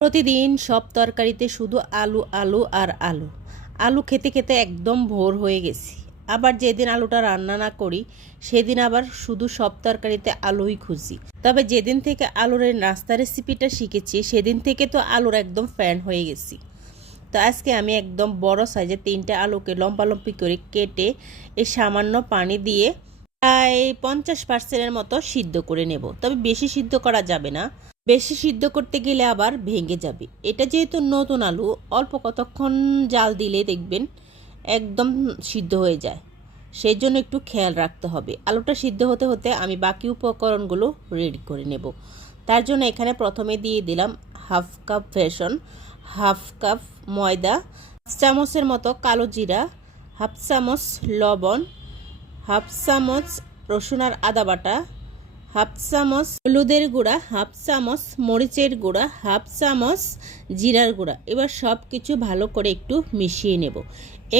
প্রতিদিন সব তরকারিতে শুধু আলু আলু আর আলু। আলু খেতে খেতে একদম ভোর হয়ে গেছি। আবার যেদিন আলুটা রান্না না করি, সেদিন আবার শুধু সব তরকারিতে আলুই খুঁজি। তবে যেদিন থেকে আলুর নাস্তা রেসিপিটা শিখেছি, সেদিন থেকে তো আলুর একদম ফ্যান হয়ে গেছি। তো আজকে আমি একদম বড় সাইজের তিনটে আলুকে লম্বালম্বি করে কেটে এই সামান্য পানি দিয়ে প্রায় পঞ্চাশ পার্সেন্টের মতো সিদ্ধ করে নেব। তবে বেশি সিদ্ধ করা যাবে না। বেশি সিদ্ধ করতে গেলে আবার ভেঙে যাবে। এটা যেহেতু নতুন আলু, অল্প কতক্ষণ জাল দিলে দেখবেন একদম সিদ্ধ হয়ে যায়। সেই জন্য একটু খেয়াল রাখতে হবে। আলুটা সিদ্ধ হতে হতে আমি বাকি উপকরণগুলো রেডি করে নেব। তার জন্য এখানে প্রথমে দিয়ে দিলাম হাফ কাপ বেসন, হাফ কাপ ময়দা, হাফ চামচের মতো কালো জিরা, হাফ চামচ লবণ, হাফ চামচ রসুন আর আদা বাটা হাফ চামচ হলুদের গুঁড়া হাফ চামচ মরিচের গুঁড়া হাফ চামচ জিরার গুঁড়া। এবার সব কিছু ভালো করে একটু মিশিয়ে নেব।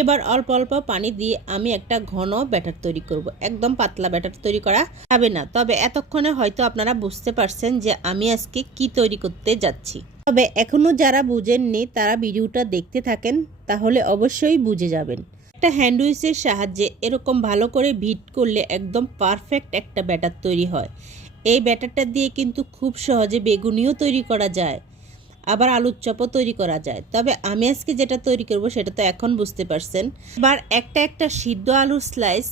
এবার অল্প অল্প পানি দিয়ে আমি একটা ঘন ব্যাটার তৈরি করব। একদম পাতলা ব্যাটার তৈরি করা যাবে না। তবে এতক্ষণে হয়তো আপনারা বুঝতে পারছেন যে আমি আজকে কি তৈরি করতে যাচ্ছি। তবে এখনও যারা বুঝেননি, তারা ভিডিওটা দেখতে থাকেন, তাহলে অবশ্যই বুঝে যাবেন। একটা হ্যান্ডউইচের সাহায্যে এরকম ভালো করে ভিট করলে একদম পারফেক্ট একটা ব্যাটার তৈরি হয়। এই ব্যাটারটা দিয়ে কিন্তু খুব সহজে বেগুনিও তৈরি করা যায়, আবার আলুর চপও তৈরি করা যায়। তবে আমি আজকে যেটা তৈরি করব সেটা তো এখন বুঝতে পারছেন। এবার একটা একটা সিদ্ধ আলুর স্লাইস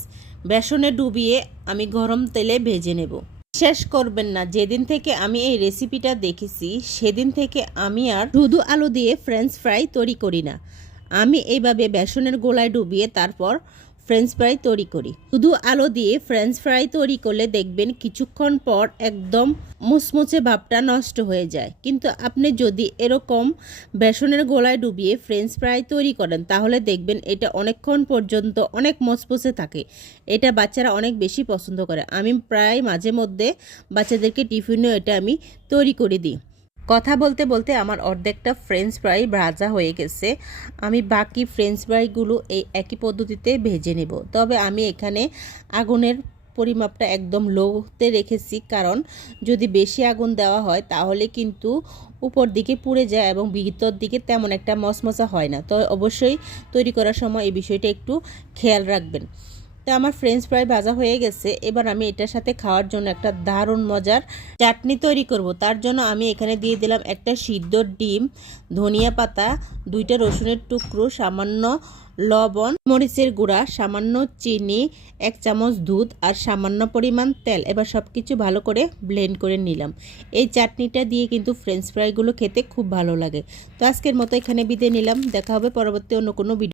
বেসনে ডুবিয়ে আমি গরম তেলে ভেজে নেব। শেষ করবেন না, যেদিন থেকে আমি এই রেসিপিটা দেখেছি, সেদিন থেকে আমি আর শুধু আলু দিয়ে ফ্রেঞ্চ ফ্রাই তৈরি করি না। আমি এইভাবে বেসনের গোলায় ডুবিয়ে তারপর ফ্রেঞ্চ ফ্রাই তৈরি করি। শুধু আলো দিয়ে ফ্রেঞ্চ ফ্রাই তৈরি করলে দেখবেন কিছুক্ষণ পর একদম মুচমুচে ভাবটা নষ্ট হয়ে যায়। কিন্তু আপনি যদি এরকম বেসনের গোলায় ডুবিয়ে ফ্রেঞ্চ ফ্রাই তৈরি করেন, তাহলে দেখবেন এটা অনেকক্ষণ পর্যন্ত অনেক মচমচে থাকে। এটা বাচ্চারা অনেক বেশি পছন্দ করে। আমি প্রায় মাঝে মধ্যে বাচ্চাদেরকে টিফিনেও এটা আমি তৈরি করে দিই। কথা বলতে বলতে আমার অর্ধেকটা ফ্রেঞ্চ ফ্রাই ভাজা হয়ে গেছে। আমি বাকি ফ্রেঞ্চ ফ্রাইগুলো এই একই পদ্ধতিতে ভেজে নেব। তবে আমি এখানে আগুনের পরিমাপটা একদম লোতে রেখেছি। কারণ যদি বেশি আগুন দেওয়া হয়, তাহলে কিন্তু উপর দিকে পুড়ে যায় এবং ভিতর দিকে তেমন একটা মশমশা হয় না। তো অবশ্যই তৈরি করার সময় এই বিষয়টা একটু খেয়াল রাখবেন। তো আমার ফ্রেঞ্চ ফ্রাই ভাজা হয়ে গেছে। এবার আমি এটার সাথে খাওয়ার জন্য একটা দারুণ মজার চাটনি তৈরি করব। তার জন্য আমি এখানে দিয়ে দিলাম একটা সিদ্ধ ডিম, ধনিয়া পাতা, দুইটা রসুনের টুকরো, সামান্য লবণ, মরিচের গুঁড়া, সামান্য চিনি, এক চামচ দুধ আর সামান্য পরিমাণ তেল। এবার সব কিছু ভালো করে ব্লেন্ড করে নিলাম। এই চাটনিটা দিয়ে কিন্তু ফ্রেঞ্চ ফ্রাইগুলো খেতে খুব ভালো লাগে। তো আজকের মতো এখানে বিদে নিলাম। দেখা হবে পরবর্তী অন্য কোনো ভিডিও